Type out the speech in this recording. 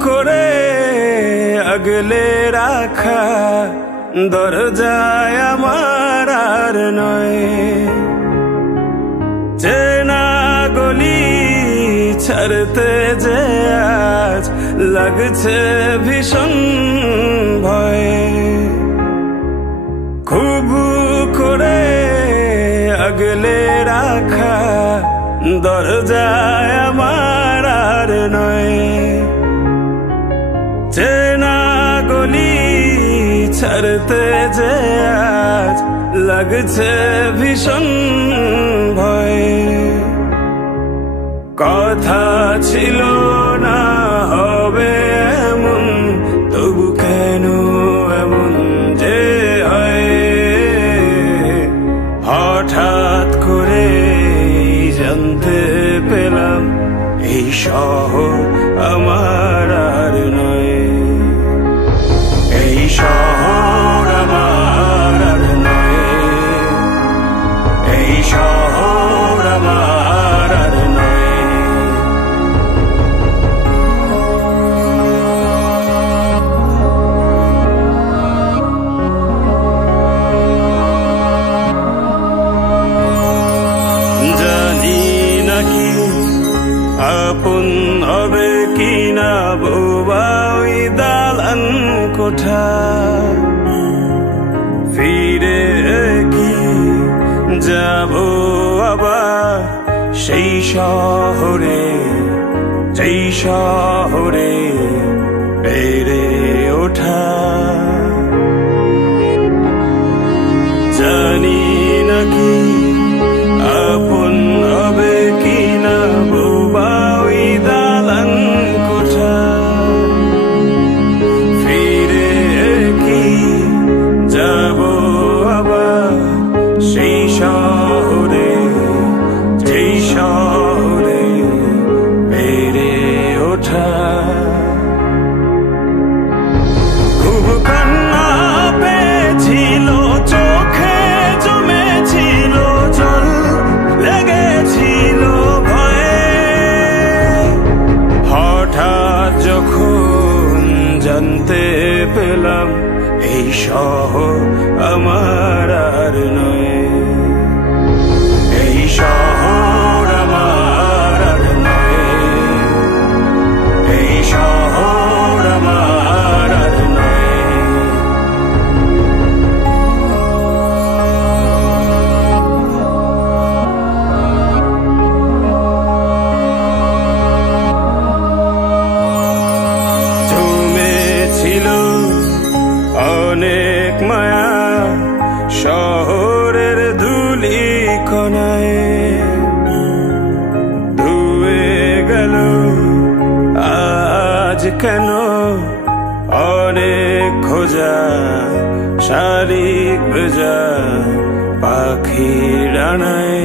করে আগলে রাখা দরজায় আমার আর নয়। চেনা গলি ছাড়তে যে আজ লাগছে ভীষণ ভয়। খুব করে আগলে রাখা দরজায় আমার আর নয়। চেনা গলি ছাড়তে যে আজ লাগছে ভীষণ ভয়। কথা ছিল না হবে এমন, তবু কেন এমন যে হয়। হঠাৎ করে জানতে পেলাম এই শহর আমার আর নয়। এই শহর আমার আর নয়। এই শহর আমার আর নয়। জানি নাকি আপন হবে কিনা বোবা ওই দালান কোঠা। ফিরে কি যাব আবার সেই শহরে, যেই শহরে বেড়ে ওঠা। জানি নাকি আপন হবে কিনা বোবা ওই দালান কোঠা। ফিরে কি যাব আবার সেই শহরে, যেই শহরে বেড়ে ওঠা। খুব কান্না পেয়েছিল চোখে, জমেছিল জল, লেগেছিল ভয়ে। হঠাৎ যখন জানতে পেলাম এই শহর আমার আর নয়। এই শহর আমার আর নয়। এই শহর আমার আর নয়। জমেছিল অনেক মায়া শহরের ধুলি কণায়। ধুয়ে গেল আজ কেন অনেক খোঁজা শালিক ভেজা পাখির ডানায়।